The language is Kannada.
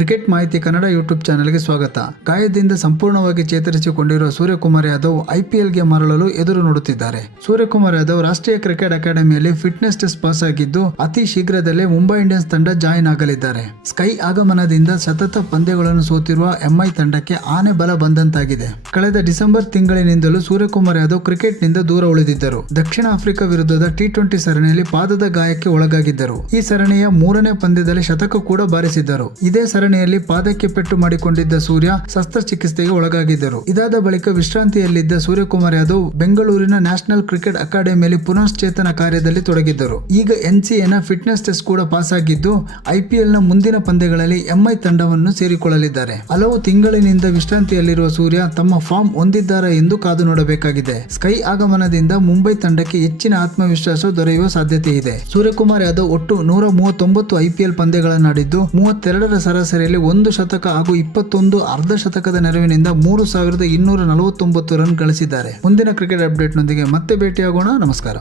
ಕ್ರಿಕೆಟ್ ಮಾಹಿತಿ ಕನ್ನಡ ಯೂಟ್ಯೂಬ್ ಚಾನೆಲ್ಗೆ ಸ್ವಾಗತ. ಗಾಯದಿಂದ ಸಂಪೂರ್ಣವಾಗಿ ಚೇತರಿಸಿಕೊಂಡಿರುವ ಸೂರ್ಯಕುಮಾರ್ ಯಾದವ್ ಐಪಿಎಲ್ಗೆ ಮರಳಲು ಎದುರು ನೋಡುತ್ತಿದ್ದಾರೆ. ಸೂರ್ಯಕುಮಾರ್ ಯಾದವ್ ರಾಷ್ಟ್ರೀಯ ಕ್ರಿಕೆಟ್ ಅಕಾಡೆಮಿಯಲ್ಲಿ ಫಿಟ್ನೆಸ್ ಟೆಸ್ಟ್ ಪಾಸ್ ಆಗಿದ್ದು ಅತಿ ಶೀಘ್ರದಲ್ಲೇ ಮುಂಬೈ ಇಂಡಿಯನ್ಸ್ ತಂಡ ಜಾಯಿನ್ ಆಗಲಿದ್ದಾರೆ. ಸ್ಕೈ ಆಗಮನದಿಂದ ಸತತ ಪಂದ್ಯಗಳನ್ನು ಸೋತಿರುವ ಎಂಐ ತಂಡಕ್ಕೆ ಆನೆ ಬಲ ಬಂದಂತಾಗಿದೆ. ಕಳೆದ ಡಿಸೆಂಬರ್ ತಿಂಗಳಿನಿಂದಲೂ ಸೂರ್ಯಕುಮಾರ್ ಯಾದವ್ ಕ್ರಿಕೆಟ್ನಿಂದ ದೂರ ಉಳಿದಿದ್ದರು. ದಕ್ಷಿಣ ಆಫ್ರಿಕಾ ವಿರುದ್ಧದ ಟಿ20 ಸರಣಿಯಲ್ಲಿ ಪಾದದ ಗಾಯಕ್ಕೆ ಒಳಗಾಗಿದ್ದರು. ಈ ಸರಣಿಯ 3ನೇ ಪಂದ್ಯದಲ್ಲಿ ಶತಕ ಕೂಡ ಬಾರಿಸಿದ್ದರು. ಇದೇ ಸರಣಿಯಲ್ಲಿ ಪಾದಕ್ಕೆ ಪೆಟ್ಟು ಮಾಡಿಕೊಂಡಿದ್ದ ಸೂರ್ಯ ಶಸ್ತ್ರಚಿಕಿತ್ಸೆಗೆ ಒಳಗಾಗಿದ್ದರು. ಇದಾದ ಬಳಿಕ ವಿಶ್ರಾಂತಿಯಲ್ಲಿದ್ದ ಸೂರ್ಯಕುಮಾರ್ ಯಾದವ್ ಬೆಂಗಳೂರಿನ ನ್ಯಾಷನಲ್ ಕ್ರಿಕೆಟ್ ಅಕಾಡೆಮಿಯಲ್ಲಿ ಪುನಶ್ಚೇತನ ಕಾರ್ಯದಲ್ಲಿ ತೊಡಗಿದ್ದರು. ಈಗ ಎನ್ಸಿಎನ ಫಿಟ್ನೆಸ್ ಟೆಸ್ಟ್ ಕೂಡ ಪಾಸ್ ಆಗಿದ್ದು ಐಪಿಎಲ್ನ ಮುಂದಿನ ಪಂದ್ಯಗಳಲ್ಲಿ ಎಂಐ ತಂಡವನ್ನು ಸೇರಿಕೊಳ್ಳಲಿದ್ದಾರೆ. ಹಲವು ತಿಂಗಳಿನಿಂದ ವಿಶ್ರಾಂತಿಯಲ್ಲಿರುವ ಸೂರ್ಯ ತಮ್ಮ ಫಾರ್ಮ್ ಹೊಂದಿದ್ದಾರಾ ಎಂದು ಕಾದು ನೋಡಬೇಕಾಗಿದೆ. ಸ್ಕೈ ಆಗಮನದಿಂದ ಮುಂಬೈ ತಂಡಕ್ಕೆ ಹೆಚ್ಚಿನ ಆತ್ಮವಿಶ್ವಾಸ ದೊರೆಯುವ ಸಾಧ್ಯತೆ ಇದೆ. ಸೂರ್ಯಕುಮಾರ್ ಯಾದವ್ ಒಟ್ಟು 139 ಐಪಿಎಲ್ ಪಂದ್ಯಗಳನ್ನಾಡಿದ್ದು 32ರ ಸರಾಸರಿಯಲ್ಲಿ 1 ಶತಕ ಹಾಗೂ 21 ಅರ್ಧ ಶತಕದ ನೆರವಿನಿಂದ 3249 ರನ್ ಗಳಿಸಿದ್ದಾರೆ. ಮುಂದಿನ ಕ್ರಿಕೆಟ್ ಅಪ್ಡೇಟ್ನೊಂದಿಗೆ ಮತ್ತೆ ಭೇಟಿಯಾಗೋಣ. ನಮಸ್ಕಾರ.